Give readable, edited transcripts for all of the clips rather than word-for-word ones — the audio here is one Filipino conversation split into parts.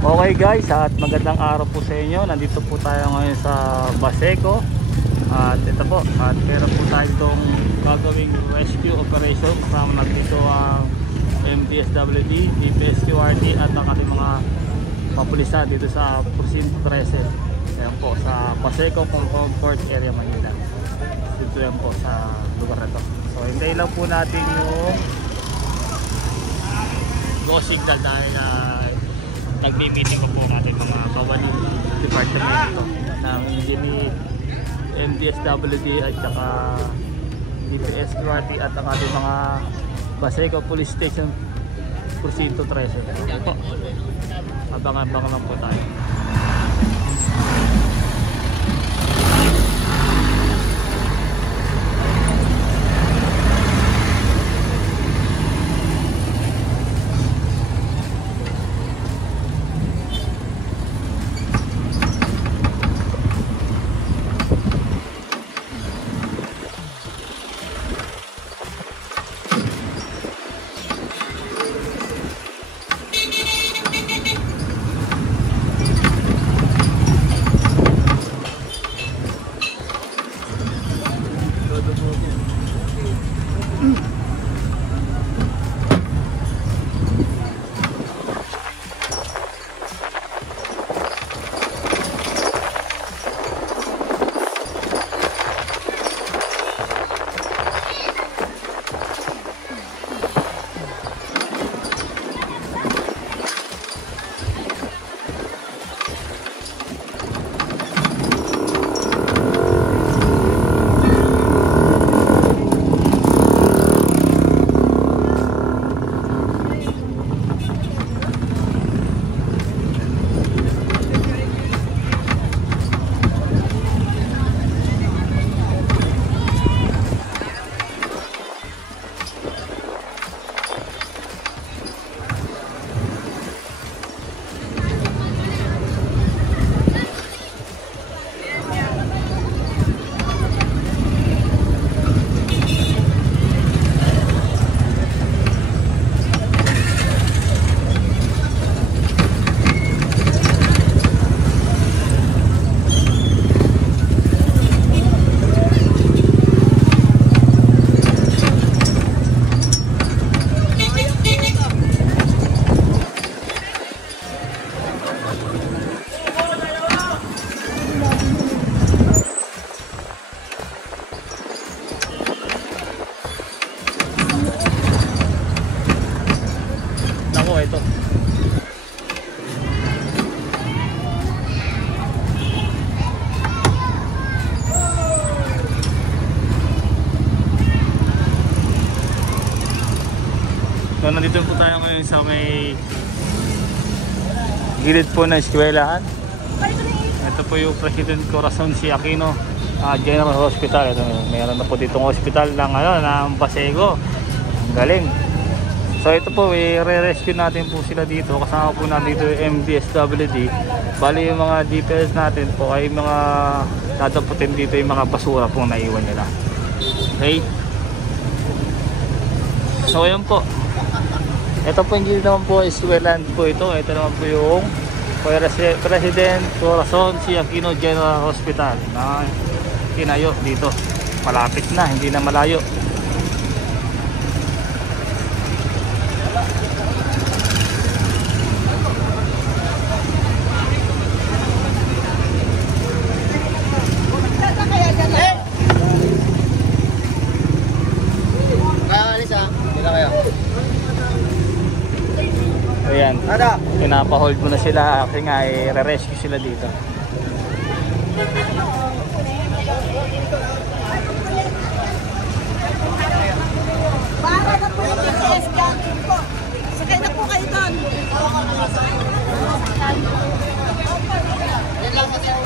Okay guys, at magandang araw po sa inyo. Nandito po tayo ngayon sa Baseco. At ito po, at meron po tayo itong gagawing rescue operation. Kasama natin dito ang MDSWD, DPSQRT at ang ating mga papulisan dito sa Presinto 13. Ayan po, sa Baseco, Concord area, Manila. Dito yan po sa lugar na ito. So hintayin lang po natin yung go signal dahil nagmi-meeting ko po natin mga kawaning departamento ng MDSWD at saka DPSQRT at ang ating mga Baseco Police Station Presinto 13. Ito, abangan lang po tayo. Ito. So nandito po tayo ngayon sa may gilid po ng eskwelahan. Ito po yung President Corazon C. Aquino General Hospital. Ito, mayroon na po ditong hospital ng Baseco. Ang galing. So ito po, i-rescue natin po sila dito. Kasama po natin dito yung MDSWD. Bali yung mga DPS natin po ay mga dadaputin dito yung mga basura pong naiwan nila. Okay. So ayan po. Ito po hindi naman po eskwelahan po ito. Ito naman po yung President Corazon C. Aquino General Hospital na tinayo dito. Malapit na, hindi na malayo. Ayan, pinapahold mo na sila kasi nga i-rescue sila dito. Para na po yung DPS gagawin po. Sakay na po kayo doon. Yan lang kasi ang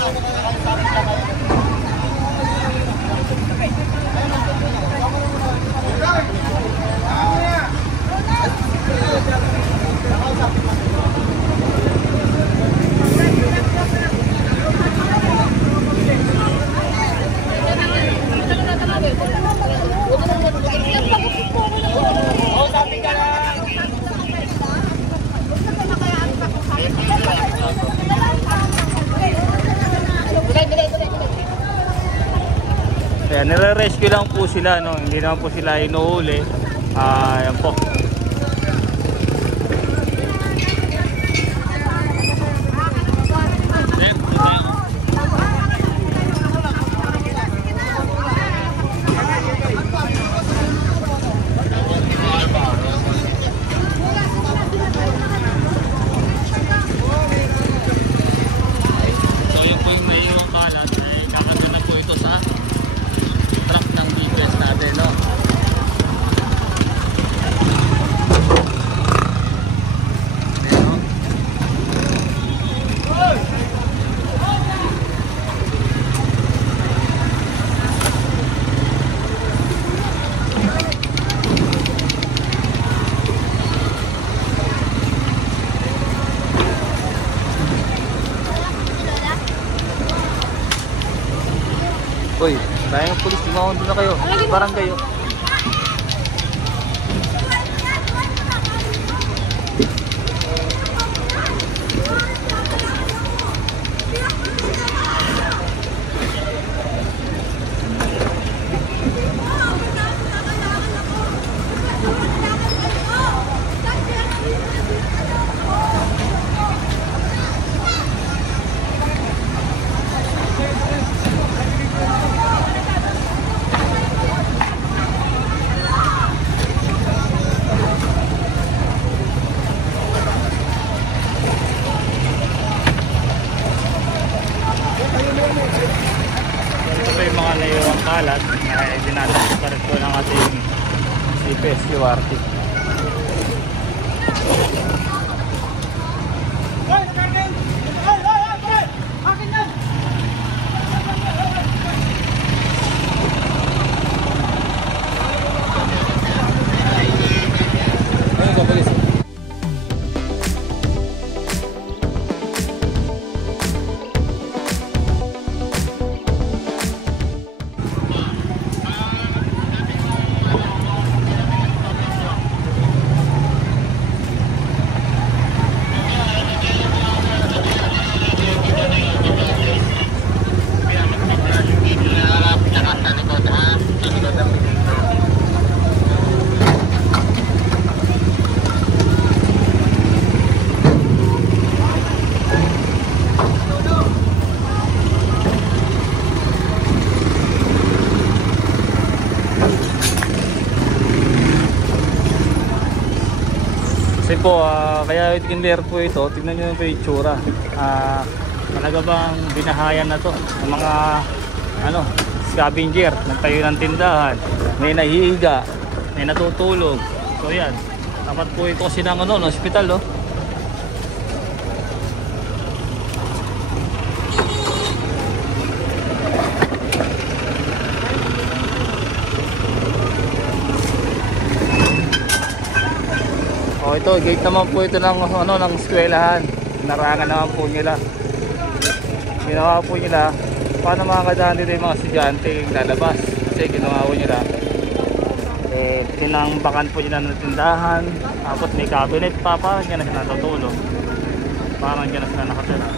Sabi ka lang. Ayan, nire-rescue lang po sila, no? Hindi naman po sila inuhuli. Ayan po. Uy, tayo ng pulis, tumawag doon na kayo. Parang kayo. Ito pa yung mga naiwang kalat ay dinadala pa rin po ng ating CPSQRT. Kasi po, kaya itinler po ito, tignan nyo po yung itsura. Talaga bang binahayan na to ng mga scavenger, nagtayo ng tindahan, may nahihiga, may natutulog. So yan, dapat po ito kasi ng hospital, no? Ito, gate naman po ito ng ng eskwelahan. Narangan naman po nila. Ginawa po nila paano makakadaan dito yung mga estudyante lalabas. Kasi ginawa po nila tinangbakan po nila ng tindahan. Tapos may cabinet pa, parang dyan na sila natutulog. Parang dyan na sila nakatira.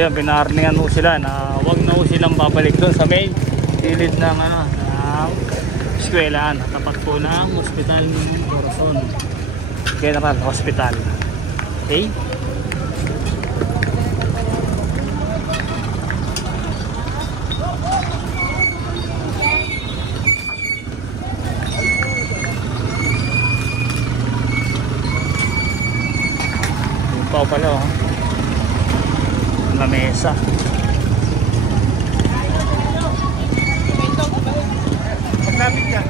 yan, pinarningan mo sila na huwag na ho silang babalik doon sa main gilid ng ng eskwelahan. Tapat po ng Hospital ng Corazon General Hospital. Okay? Yung pala oh. Lamesa. Paglamig yan.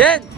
Jen!